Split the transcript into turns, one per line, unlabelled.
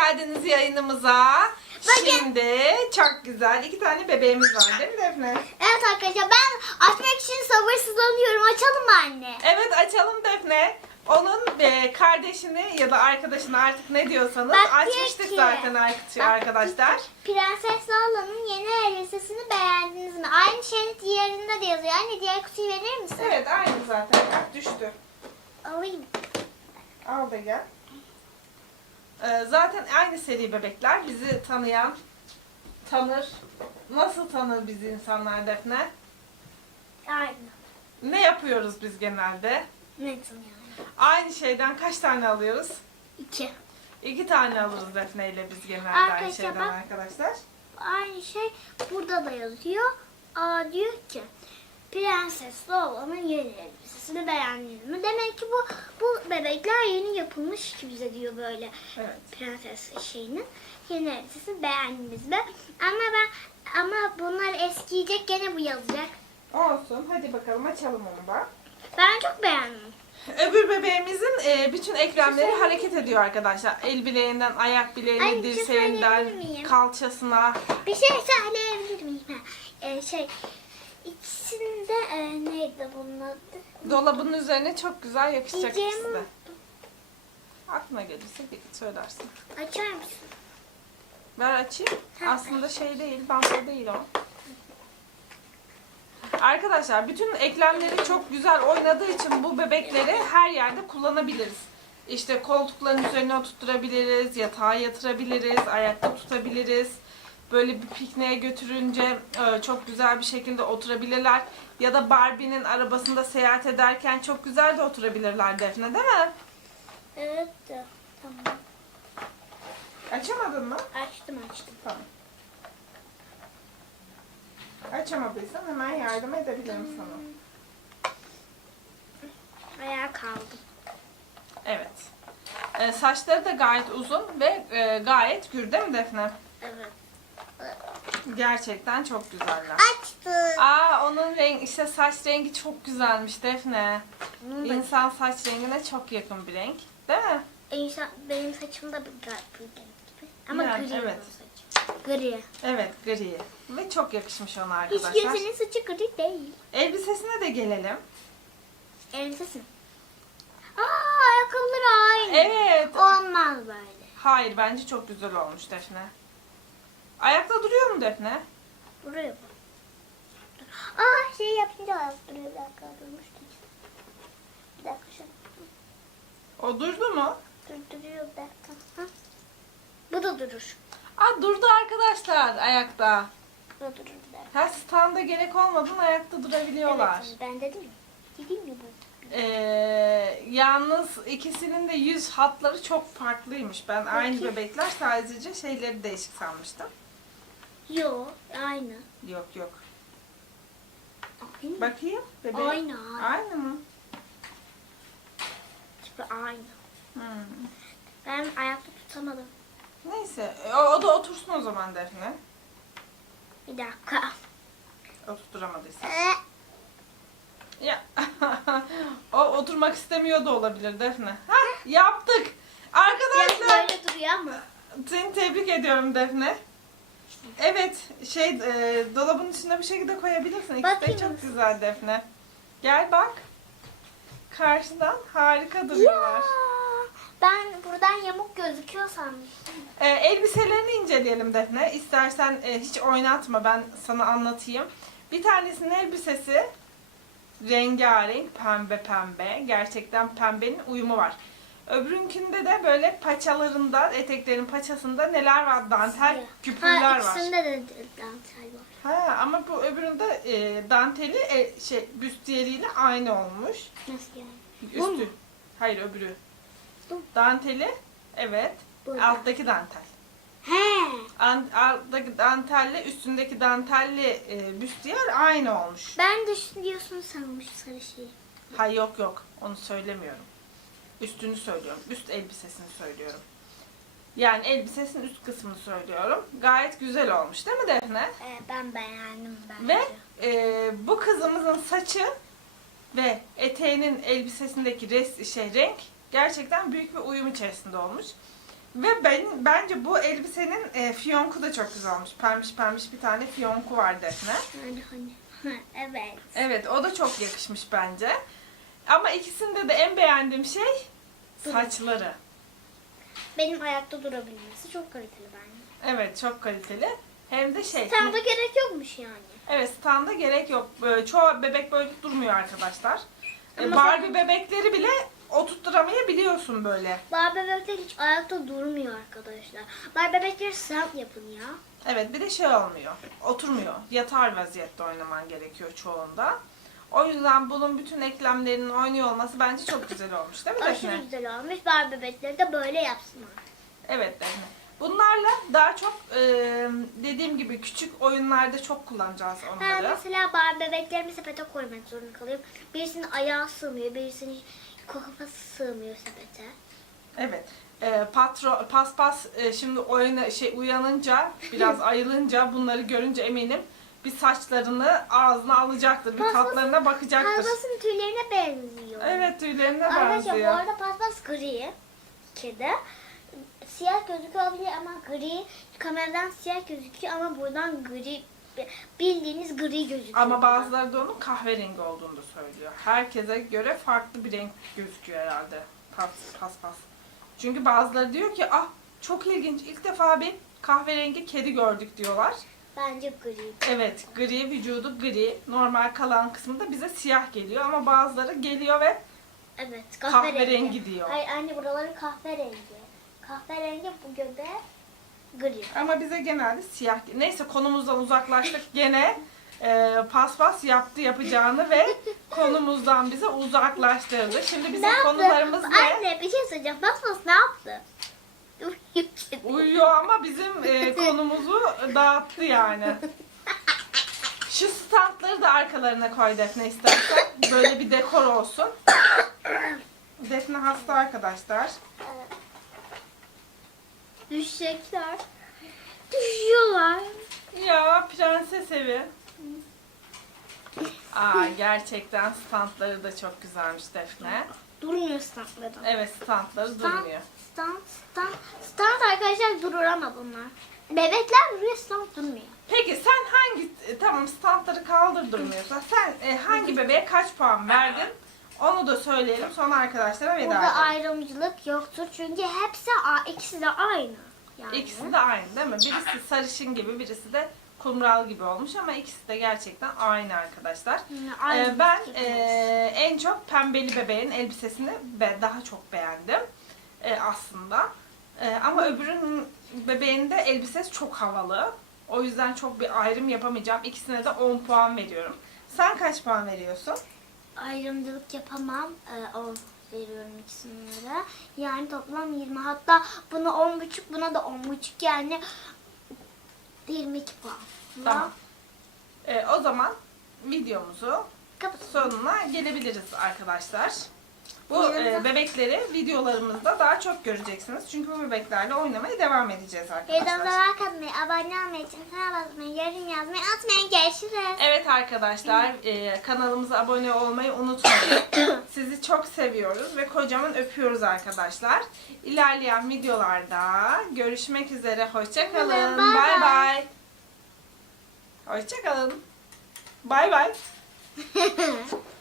geldiniz yayınımıza.
Bugün-
Şimdi çok güzel iki tane bebeğimiz var değil mi Defne?
Evet arkadaşlar ben açmak için sabırsızlanıyorum. Açalım mı anne?
Evet açalım Defne. Onun e, kardeşini ya da arkadaşını artık ne diyorsanız
Bak
açmıştık
ki-
zaten ar- arkadaşlar.
Prenses Lalla'nın yeni elbisesini beğendiniz mi? Aynı şeyin diğerinde de yazıyor. Anne diğer kutuyu verir misin?
Evet aynı zaten. Bak düştü.
Alayım.
Al da gel. Ee, zaten aynı seri bebekler. Bizi tanıyan tanır. Nasıl tanır bizi insanlar Defne?
Aynı.
Ne yapıyoruz biz genelde?
Ne yani?
Aynı şeyden kaç tane alıyoruz?
İki.
İki tane alırız Defne ile biz genelde aynı
Arkadaşlar
şeyden
bak-
arkadaşlar.
Aynı şey burada da yazıyor. Aa diyor ki Prenses Lalla'nın yeni elbisesini beğendiniz mi? Demek ki bu bu bebekler yeni yapılmış ki bize diyor böyle.
Evet.
Prenses şeyinin yeni elbisesini beğendiniz mi? Ama ben ama bunlar eskiyecek gene bu yazacak.
Olsun. Hadi bakalım açalım onu da.
Ben çok beğendim.
Öbür bebeğimizin e, bütün eklemleri hareket ediyor arkadaşlar. El bileğinden, ayak bileğine,
Ay, şey
dirseğinden, kalçasına.
Bir şey söyleyebilir miyim? Ee, şey ikisinde e, neydi bunun adı?
Dolabın üzerine çok güzel yakışacak
Diyeceğimi
ikisi de. Aklına gelirse bir söylersin.
Açar mısın?
Ver açayım.
Ha.
Aslında şey değil, bantlı değil o. Arkadaşlar bütün eklemleri çok güzel oynadığı için bu bebekleri her yerde kullanabiliriz. İşte koltukların üzerine oturtturabiliriz, yatağa yatırabiliriz, ayakta tutabiliriz. Böyle bir pikniğe götürünce e, çok güzel bir şekilde oturabilirler. Ya da Barbie'nin arabasında seyahat ederken çok güzel de oturabilirler Defne değil mi?
Evet de. Tamam.
Açamadın mı?
Açtım açtım.
Tamam. Açamadıysan hemen yardım edebilirim sana.
Ayağa kaldım.
Evet. Ee, saçları da gayet uzun ve e, gayet gür değil mi Defne?
Evet.
Gerçekten çok güzeller.
Açtım.
Aa onun renk işte saç rengi çok güzelmiş Defne. İnsan saç rengine çok yakın bir renk. Değil mi?
İnsan, benim saçım da bir garip bir renk gibi. Ama
Yani,
gri
evet.
evet. saçım. Gri.
Evet gri. Ve çok yakışmış ona
Hiç
arkadaşlar.
gözünün saçı gri değil.
Elbisesine de gelelim.
Elbisesin. Aa ayakkabıları aynı.
Evet.
Olmaz böyle.
Hayır bence çok güzel olmuş Defne. Ayakta duruyor mu Defne?
Duruyor. Aa şey yapınca ayak duruyor. Bir dakika durmuştu. Bir dakika şu.
O durdu mu?
Durduruyor bir dakika. Ha? Bu da durur.
Aa durdu arkadaşlar ayakta.
Bu da durur bir dakika.
Her standa gerek olmadan ayakta durabiliyorlar.
Evet, ben dedim ya. Dedim mi bu?
Ee, yalnız ikisinin de yüz hatları çok farklıymış. Ben aynı
Bakayım.
bebekler sadece şeyleri değişik sanmıştım.
Yo aynı.
Yok yok.
Aynı.
Bakayım bebeğim.
Aynı, aynı.
Mı?
Tipi aynı.
Hmm.
Ben ayakta tutamadım.
Neyse o, o da otursun o zaman Defne.
Bir dakika.
Oturturamadıysa.
Ee,
Ya. o oturmak istemiyor da olabilir Defne. Hah yaptık. Arkadaşlar
böyle duruyor ama.
seni tebrik ediyorum Defne. Evet şey e, dolabın içine bir şekilde koyabilirsin. İkisi de
Bakayım.
çok güzel Defne. Gel bak. Karşıdan harika duruyorlar.
Ya, ben buradan yamuk gözüküyor sanmıştım.
E, elbiselerini inceleyelim Defne. İstersen e, hiç oynatma ben sana anlatayım. Bir tanesinin elbisesi rengarenk pembe pembe. Gerçekten pembenin uyumu var. Öbürünkünde de böyle paçalarında, eteklerin paçasında neler var? Dantel, küpürler
ha,
var.
ikisinde de dantel var.
Ha, ama bu öbüründe e, danteli e, şey büstiyeriyle aynı olmuş.
Nasıl yani?
Üstü.
Bu mu?
Hayır öbürü.
Bu.
Danteli evet.
Bu.
Alttaki dantel.
He.
An- alttaki dantelle üstündeki dantelli e, büstiyer aynı olmuş.
Ben de şu diyorsun sanmış sarı şeyi.
Hayır yok yok onu söylemiyorum. Üstünü söylüyorum. Üst elbisesini söylüyorum. Yani elbisesinin üst kısmını söylüyorum. Gayet güzel olmuş değil mi Defne?
Ee, ben beğendim ben.
Ve e, bu kızımızın saçı ve eteğinin elbisesindeki res, şey renk gerçekten büyük bir uyum içerisinde olmuş. Ve ben bence bu elbisenin e, fiyonku da çok güzel olmuş. Pembiş pembiş bir tane fiyonku var Defne.
Hani hani. evet.
Evet o da çok yakışmış bence. Ama ikisinde de en beğendiğim şey saçları.
Benim ayakta durabilmesi çok kaliteli bence.
Evet çok kaliteli. Hem de şey.
Tam da gerek yokmuş yani.
Evet standa gerek yok. Çoğu bebek böyle durmuyor arkadaşlar. E,
Ama
Barbie bebekleri bile oturtturamayabiliyorsun böyle.
Barbie bebekler hiç ayakta durmuyor arkadaşlar. Barbie bebekleri stand yapın ya.
Evet bir de şey olmuyor. Oturmuyor. Yatar vaziyette oynaman gerekiyor çoğunda. O yüzden bunun bütün eklemlerinin oynuyor olması bence çok güzel olmuş değil mi
Aşırı
Defne?
güzel olmuş. Barbie bebekleri de böyle yapsınlar.
Evet Defne. Bunlarla daha çok e, dediğim gibi küçük oyunlarda çok kullanacağız
Ben
onları.
mesela Barbie bebeklerimi sepete koymak zorunda kalıyorum. Birisinin ayağı sığmıyor, birisinin kafası sığmıyor sepete.
Evet. E, patro, paspas e, şimdi oyuna şey uyanınca biraz ayılınca bunları görünce eminim bir saçlarını ağzına alacaktır. Bir
Paspas-
tatlarına bakacaktır.
Paspasın tüylerine benziyor.
Evet tüylerine
Arkadaşlar bu
benziyor.
arada paspas gri. Kedi. Siyah gözüküyor olabilir ama gri. Kameradan siyah gözüküyor ama buradan gri. Bildiğiniz gri gözüküyor.
Ama bazıları da onun kahverengi olduğunu da söylüyor. Herkese göre farklı bir renk gözüküyor herhalde. Pas, paspas. Çünkü bazıları diyor ki ah çok ilginç ilk defa bir kahverengi kedi gördük diyorlar.
Bence gri.
Evet gri vücudu gri. Normal kalan kısmı da bize siyah geliyor ama bazıları geliyor ve
Evet
Kahverengi diyor.
Hayır anne buraları kahverengi. Kahverengi bu göbeği gri.
ama bize genelde siyah. Neyse konumuzdan uzaklaştık gene. e, paspas yaptı yapacağını ve konumuzdan bize uzaklaştırdı. Şimdi bizim konularımız ne?
Anne bir şey söyleyeceğim. Basmas ne yaptı?
Uyuyor ama bizim e, konumuzu dağıttı yani. Şu standları da arkalarına koy Defne istersen. Böyle bir dekor olsun. Defne hasta arkadaşlar.
Düşecekler. Düşüyorlar.
Ya prenses evi. Aa gerçekten standları da çok güzelmiş Defne.
Durmuyor standları.
Evet standları
Stand,
durmuyor.
stand, stand, stand arkadaşlar durur ama bunlar. Bebekler duruyor, stand durmuyor.
Peki sen hangi e, tamam standları kaldır durmuyorsa sen e, hangi bebeğe kaç puan verdin? Onu da söyleyelim sonra arkadaşlara veda
Burada
edelim.
ayrımcılık yoktur çünkü hepsi ikisi de aynı. Yani.
İkisi de aynı değil mi? Birisi sarışın gibi, birisi de kumral gibi olmuş ama ikisi de gerçekten aynı arkadaşlar.
Yine
Ee,
aynı
ben e, en çok pembeli bebeğin elbisesini be- daha çok beğendim e, aslında. E, ama öbürünün bebeğinde elbisesi çok havalı. O yüzden çok bir ayrım yapamayacağım. İkisine de 10 puan veriyorum. Sen kaç puan veriyorsun?
ayrımcılık yapamam. Ee, o veriyorum ikisine de. Yani toplam 20. Hatta buna 10.5 buna da 10.5 yani 22 puan.
Tamam. E, o zaman videomuzu
Kapat.
sonuna gelebiliriz arkadaşlar. Bu e, bebekleri videolarımızda daha çok göreceksiniz. Çünkü bu bebeklerle oynamaya devam edeceğiz arkadaşlar.
Videomuza like atmayı, abone olmayı, çantana basmayı, yorum yazmayı unutmayın. Görüşürüz.
Evet arkadaşlar e, kanalımıza abone olmayı unutmayın. Sizi çok seviyoruz ve kocaman öpüyoruz arkadaşlar. İlerleyen videolarda görüşmek üzere. Hoşçakalın. Bay bay. Hoşçakalın. Bay bay.